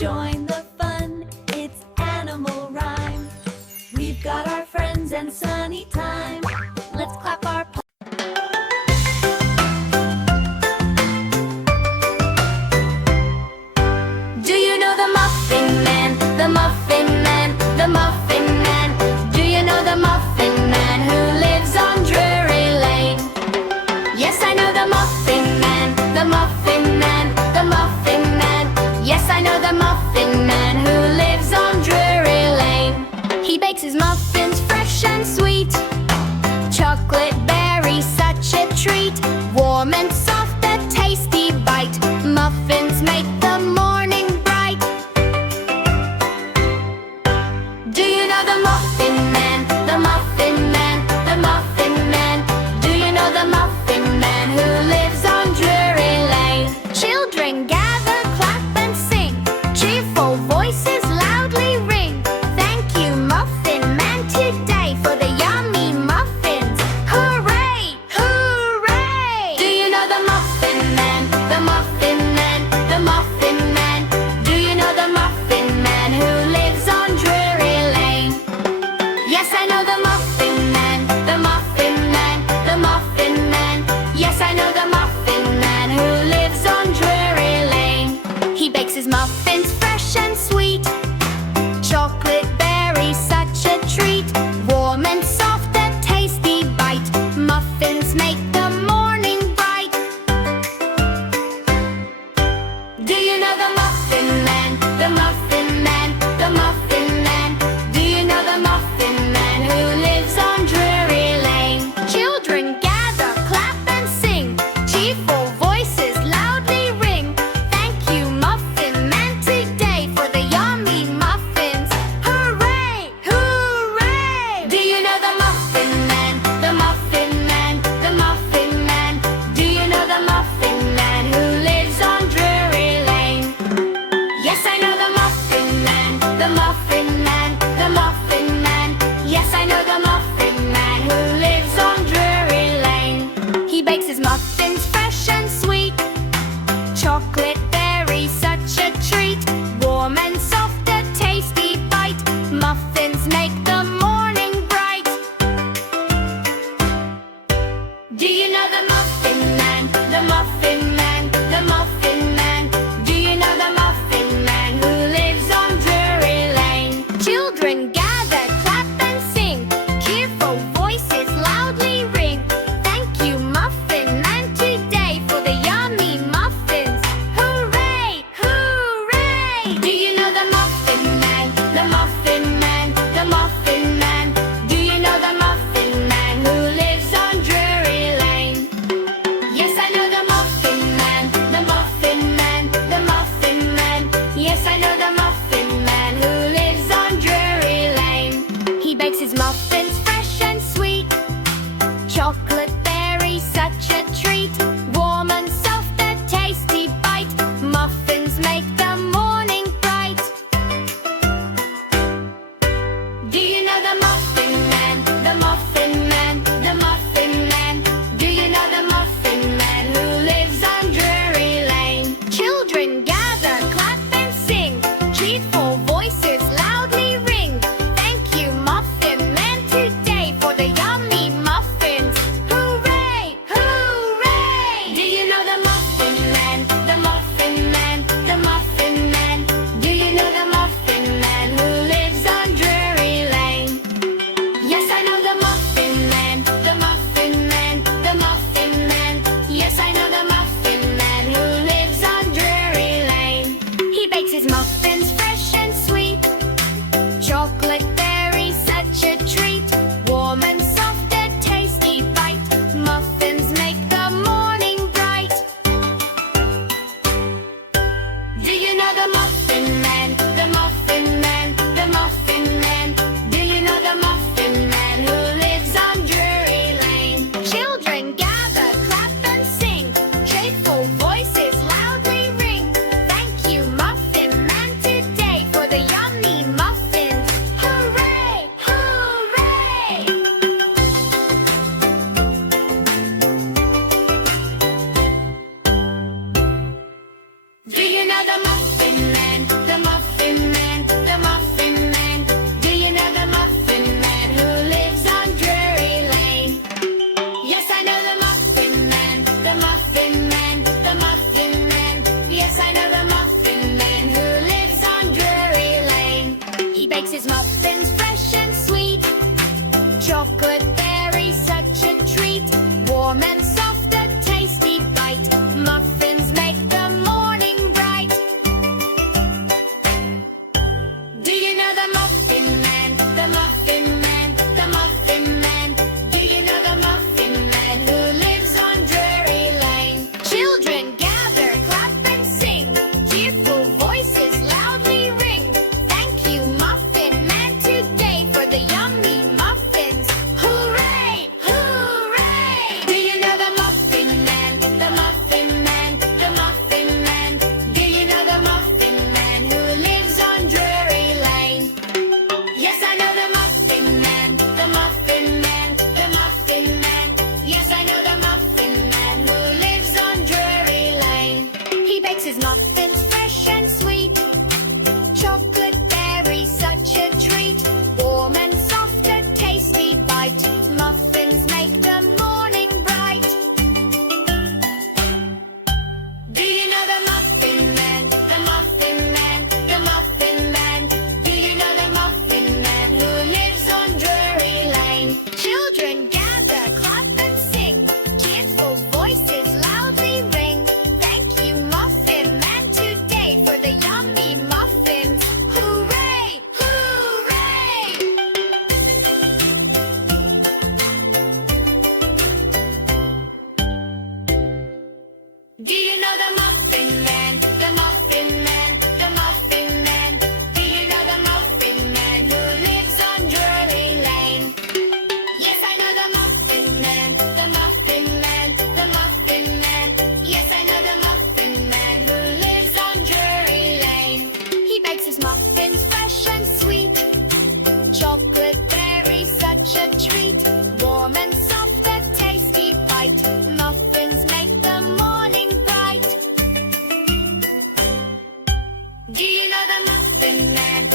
join the fun, it's animal rhyme. We've got our friends and sunny time. Let's clap our paws. Do you know the Muffin Man? The Muffin Man, the Muffin Man. Do you know the Muffin Man who lives on Drury Lane? Yes, I know the Muffin Man, the Muffin Man, the Muffin Man. Yes, I know the Muffin Man who lives on Drury Lane. He bakes his muffins fresh and sweet. Chocolate berry, such a treat. Warm and soft, a tasty bite. Muffins make the morning bright. Do you know the Muffin Man? The Muffin Man, the Muffin Man. Do you know the Muffin Man who lives on Drury Lane? Children gather, clap and sing. Cheerful voices loudly ring. Thank you, Muffin Man, today for the yummy muffins. Hooray! Hooray! Do you know the Muffin Man? The Muffin Man, the Muffin Man. Do you know the Muffin Man who lives on Drury Lane? Yes, I know the Muffin Man, the Muffin Man, the Muffin Man. Yes, I know the Muffin Man who lives on Drury Lane. He bakes his muffins fresh and sweet. Chocolate berry, such a treat. Warm and soft, a tasty bite. Muffins make the morning bright. Do you know the Muffin Man? The Muffin Man, the Muffin Man. Do you know the Muffin Man who lives on Drury Lane? Children gather, clap and sing. Cheerful voices loudly ring. Thank you, Muffin Man, today for the yummy muffins. Hooray! Hooray! Do you know the Muffin Man? The Muffin Man, the Muffin Man. Do you know the Muffin Man who lives on Drury Lane? Yes, I know the Muffin Man, the Muffin Man, the Muffin Man. Yes, I know the Muffin Man who lives on Drury Lane. He bakes his muffins fresh and sweet. Chocolate berry, such a treat. Warm and soft, a tasty bite. Muffins make the morning bright. Do you know the Muffin Man? The Muffin Man, the Muffin Man. Do you know the Muffin Man who lives on Drury Lane? Children gather, clap and sing. Cheerful voices loudly ring. Thank you, Muffin Man, today for the yummy muffins. Hooray! Hooray! Do you know the Muffin Man? The Muffin Man, the Muffin Man. Do you know the Muffin Man who lives on Drury Lane? Yes, I know the Muffin Man, the Muffin Man, the Muffin Man. Yes, I know the Muffin Man who lives on Drury Lane. He bakes his muffins fresh and sweet. Chocolate berry, such a treat. Warm and soft, a tasty bite. Muffins make the morning bright. Do you know the Muffin Man? The Muffin Man, the Muffin Man. Do you know the Muffin Man who lives on Drury Lane? Children gather, clap and sing. Cheerful voices loudly ring. Thank you, Muffin Man, today for the yummy muffins. Hooray! Hooray! Do you know the Muffin Man? The Muffin Man, the Muffin Man. Do you know the Muffin Man who lives on Drury Lane? Yes, I know the Muffin Man, the Muffin Man, the Muffin Man. Yes, I know the Muffin Man who lives on Drury Lane. He bakes his muffins fresh and sweet. Chocolate berry, such a treat. Warm and soft, a tasty bite. Muffins make the morning bright. Do you know the Muffin Man? The Muffin Man, the Muffin Man. Do you know the Muffin Man who lives on Drury Lane? Children gather, clap and sing. Cheerful voices loudly ring. Thank you, Muffin Man, the Muffin Man,